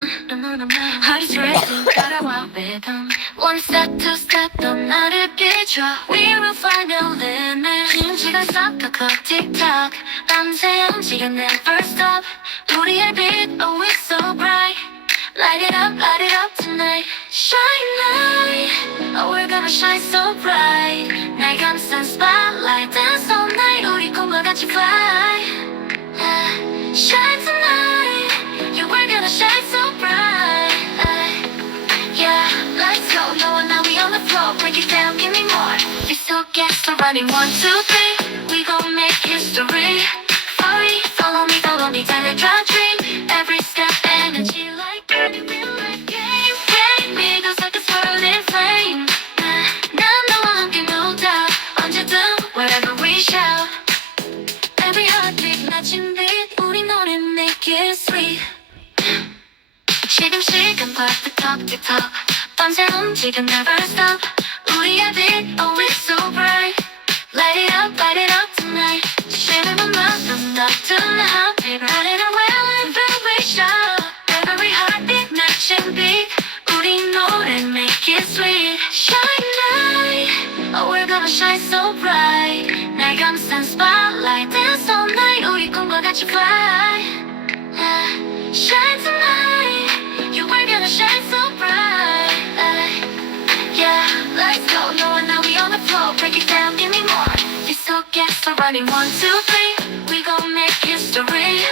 Hearts racing, 따라와 rhythm. One step, two step, 더 나를 비춰. We will find a limit. 힘지가 싹둑 틱탁. 밤새 움직여 never stop. 우리의 빛, oh it's so bright. Light it up tonight. Shine light, oh we're gonna shine so bright. 날 감싼 spotlight, dance all night. 우리 꿈과 같이 fly. Shine tonight, yeah we're gonna shine so bright. Yeah, let's go. No one now we on the floor. Break it down, give me more. You still get so running 1, 2, 3. We gon' make history. Hurry, follow me, 달려줘 dream. Every step energy like burning real life game. Game, 미도 circus world in flame. 난 너와 함께 no doubt. 언제든 wherever we shout. Every heartbeat matching beat. 우리 노래 make it sweet. 지금 시간 봐 틱톡 밤새 움직여 never stop. 우리의 빛 oh it's so bright. Light it up tonight. 시간은 멈춘 stop tonight. Running away wherever we shout. Every heartbeat matching beat. 우리 노래 make it sweet. Shine light, oh we're gonna shine so bright. 날 감싼 spotlight, dance all night. 우리 꿈과 같이 fly. Shine tonight, yeah we're gonna shine so bright. Yeah, let's go. No one now we on the floor. Break it down, give me more. You still get so running 1, 2, 3. We gon' make history.